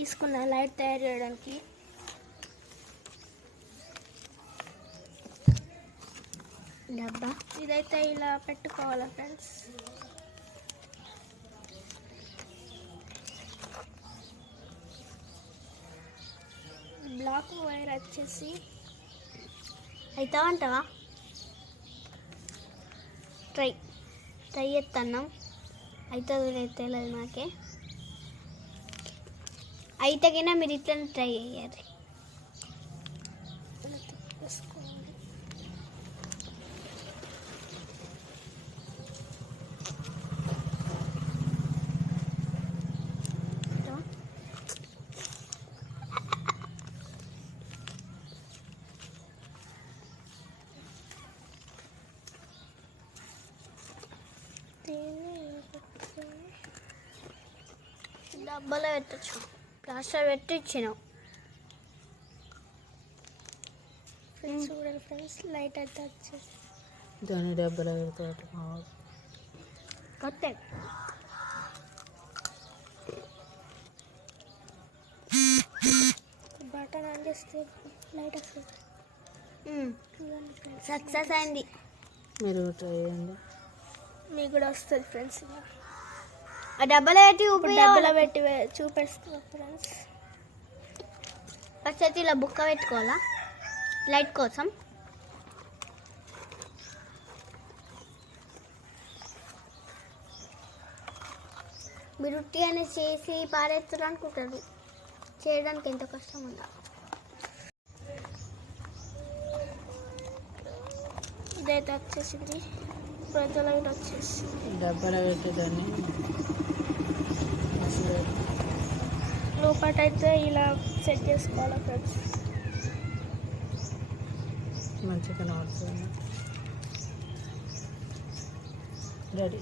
తీసుకున్న లైట్ తయారు చేయడానికి. డబ్బా ఇదైతే ఇలా పెట్టుకోవాలి ఫ్రెండ్స్. బ్లాక్ వైర్ వచ్చేసి అవుతావంటావా? ట్రై చేస్తున్నాం. అవుతుంది తెలియదు నాకే. అయితేగినా మీరు ఇట్లా ట్రై చేయాలి. డబ్బాలో పెట్టచ్చు, ప్లాస్టర్ పెట్టి ఇచ్చినాం ఫ్రెండ్స్. చూడండి ఫ్రెండ్స్, లైట్ అయితే వచ్చేసి దాని డబ్బాలో పెడతాడు కొత్త బటన్ ఆన్ చేస్తే లైట్ వస్తుంది. సక్సెస్ అయింది. మీరు ట్రై చేయండి, మీకు కూడా వస్తుంది ఫ్రెండ్స్. ఆ డబ్బాలో పెట్టి డబ్బాలో పెట్టి చూపిస్తున్నా ఫ్రెండ్స్. ఫస్ట్ అయితే ఇలా బుక్క పెట్టుకోవాలా లైట్ కోసం. మీరు ఉట్టి అని చేసి పారేస్తారు అనుకుంటారు, చేయడానికి ఎంత కష్టం ఉందా. ఇదైతే వచ్చేసింది. ఇప్పుడు లైట్ వచ్చేసి డబ్బాలో పెట్టేదాన్ని లోపల అయితే ఇలా సెట్ చేసుకోవాలి ఫ్రెండ్స్. మంచిగా కనబడుతుంది. రెడీ.